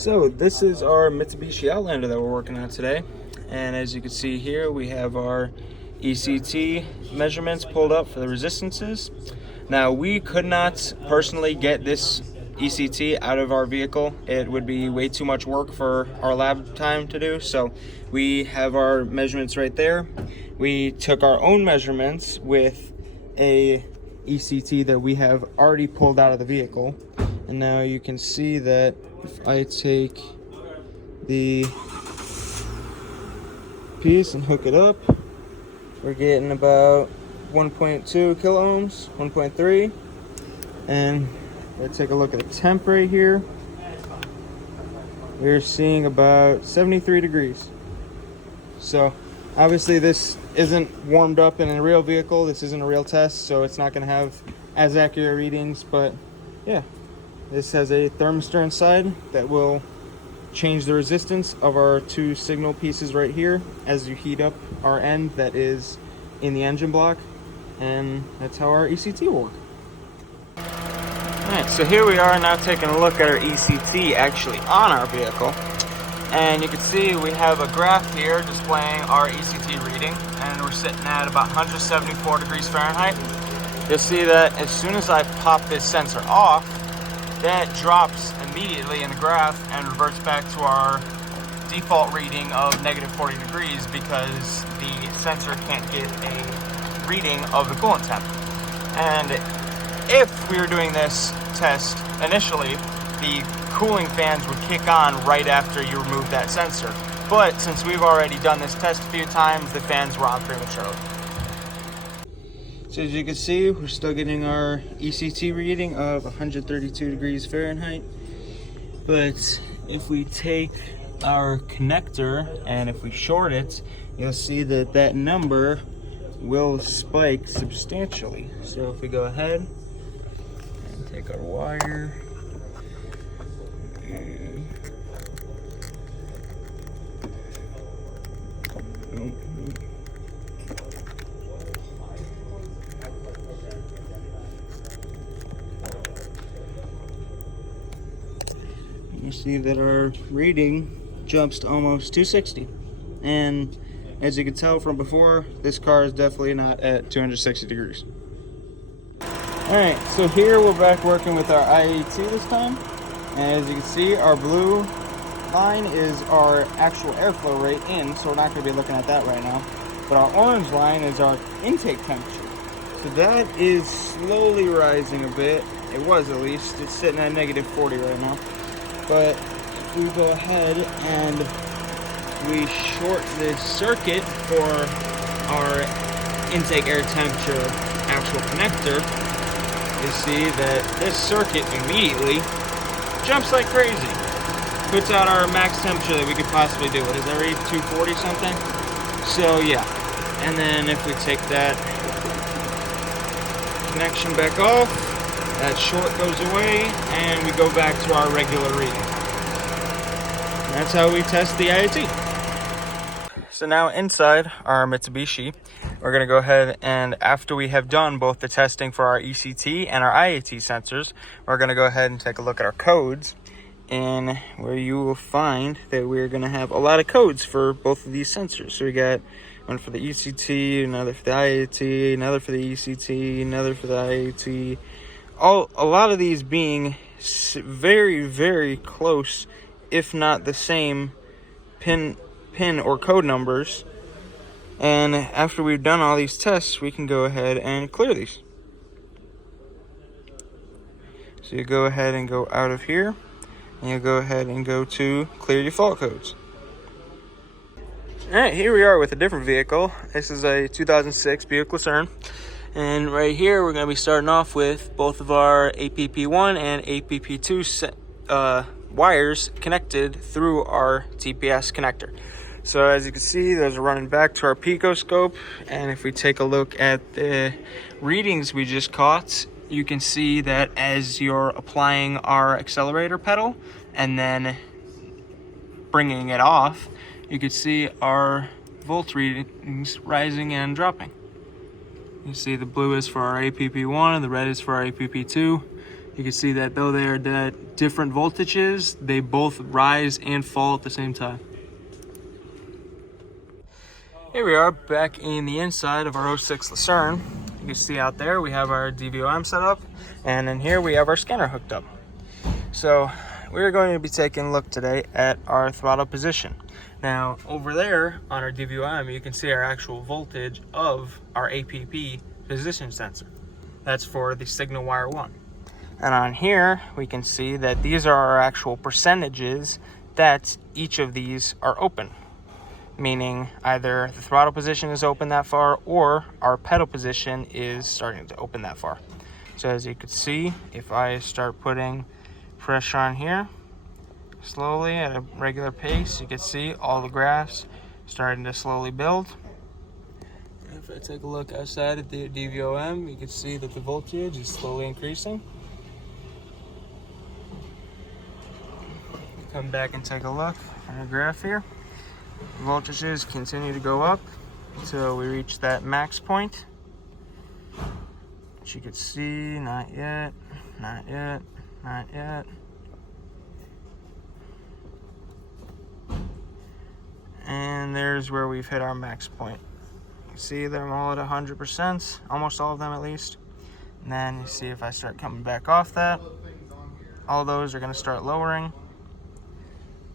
So this is our Mitsubishi Outlander that we're working on today, and as you can see here we have our ECT measurements pulled up for the resistances. Now we could not personally get this ECT out of our vehicle. It would be way too much work for our lab time to do, so we have our measurements right there. We took our own measurements with a ECT that we have already pulled out of the vehicle, and now you can see that if I take the piece and hook it up, we're getting about 1.2 kilo ohms, 1.3, and let's take a look at the temp right here. We're seeing about 73 degrees. So obviously this isn't warmed up in a real vehicle. This isn't a real test, so it's not going to have as accurate readings, but yeah, this has a thermistor inside that will change the resistance of our two signal pieces right here as you heat up our end that is in the engine block, and that's how our ECT will work. Alright, so here we are now taking a look at our ECT actually on our vehicle, and you can see we have a graph here displaying our ECT reading, and we're sitting at about 174 degrees Fahrenheit. You'll see that as soon as I pop this sensor off, that drops immediately in the graph and reverts back to our default reading of -40 degrees because the sensor can't get a reading of the coolant temp. And if we were doing this test initially, the cooling fans would kick on right after you remove that sensor. But since we've already done this test a few times, the fans were on prematurely. So as you can see, we're still getting our ECT reading of 132 degrees Fahrenheit. But if we take our connector and if we short it, you'll see that that number will spike substantially. So if we go ahead and take our wire and you see that our reading jumps to almost 260, and as you can tell from before, this car is definitely not at 260 degrees. Alright, so here we're back working with our IAT this time, and as you can see, our blue line is our actual airflow rate in, so we're not going to be looking at that right now, but our orange line is our intake temperature. So that is slowly rising a bit. It was, at least. It's sitting at -40 right now. But if we go ahead and we short the circuit for our intake air temperature actual connector, you see that this circuit immediately jumps like crazy. Puts out our max temperature that we could possibly do. What is that read? 240 something? So yeah. And then if we take that connection back off, that short goes away, and we go back to our regular reading. That's how we test the IAT. So now inside our Mitsubishi, we're going to go ahead and after we have done both the testing for our ECT and our IAT sensors, we're going to go ahead and take a look at our codes, and where you will find that we're going to have a lot of codes for both of these sensors. So we got one for the ECT, another for the IAT, another for the ECT, another for the IAT. A lot of these being very, very close, if not the same pin or code numbers. And after we've done all these tests, we can go ahead and clear these. So you go ahead and go out of here, and you go ahead and go to clear default codes. Alright, here we are with a different vehicle. This is a 2006 Buick Lucerne. And right here, we're going to be starting off with both of our APP1 and APP2 wires connected through our TPS connector. So as you can see, those are running back to our picoscope. And if we take a look at the readings we just caught, you can see that as you're applying our accelerator pedal and then bringing it off, you can see our volt readings rising and dropping. You see the blue is for our APP1 and the red is for our APP2. You You can see that though they're at different voltages, they both rise and fall at the same time. Here we are back in the inside of our 06 Lucerne. You can see out there we have our DVOM set up, and in here we have our scanner hooked up. So we're going to be taking a look today at our throttle position. Now over there on our DVOM, you can see our actual voltage of our APP position sensor. That's for the signal wire 1. And on here we can see that these are our actual percentages that each of these are open, meaning either the throttle position is open that far or our pedal position is starting to open that far. So as you can see, if I start putting pressure on here slowly at a regular pace, you can see all the graphs starting to slowly build. If I take a look outside at the DVOM, you can see that the voltage is slowly increasing. Come back and take a look at our graph here. The voltages continue to go up until we reach that max point, which you can see, not yet, not yet, not yet. And there's where we've hit our max point. You see them all at 100%, almost all of them at least. And then you see if I start coming back off that, all those are going to start lowering.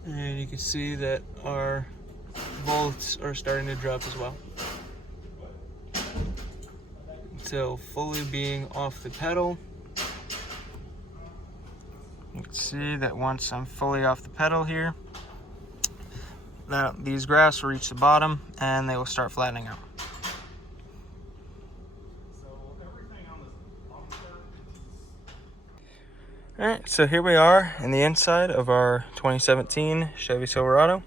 And you can see that our volts are starting to drop as well. Until fully being off the pedal. You can see that once I'm fully off the pedal here, that these graphs will reach the bottom and they will start flattening out. Alright, so here we are in the inside of our 2017 Chevy Silverado.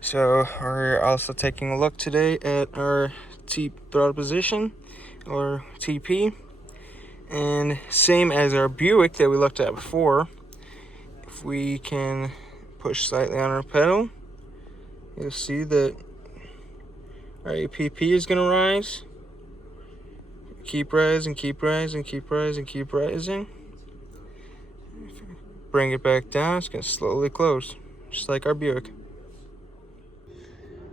So we're also taking a look today at our T throttle position, or TP. And same as our Buick that we looked at before, if we can push slightly on our pedal, you'll see that our APP is going to rise. Keep rising, keep rising, keep rising, keep rising. Bring it back down, it's going to slowly close, just like our Buick.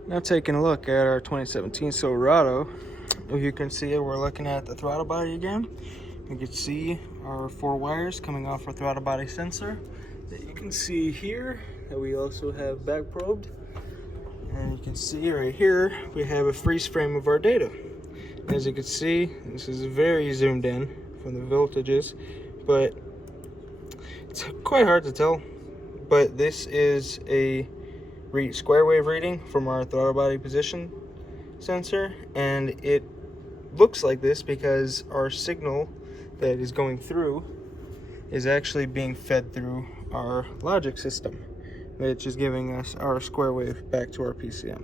Now taking a look at our 2017 Silverado, if you can see it, we're looking at the throttle body again. You can see our 4 wires coming off our throttle body sensor that you can see here, that we also have back probed. And you can see right here, we have a freeze frame of our data. As you can see, this is very zoomed in from the voltages, but it's quite hard to tell. But this is a square wave reading from our throttle body position sensor, and it looks like this because our signal that is going through is actually being fed through our logic system, which is giving us our square wave back to our PCM.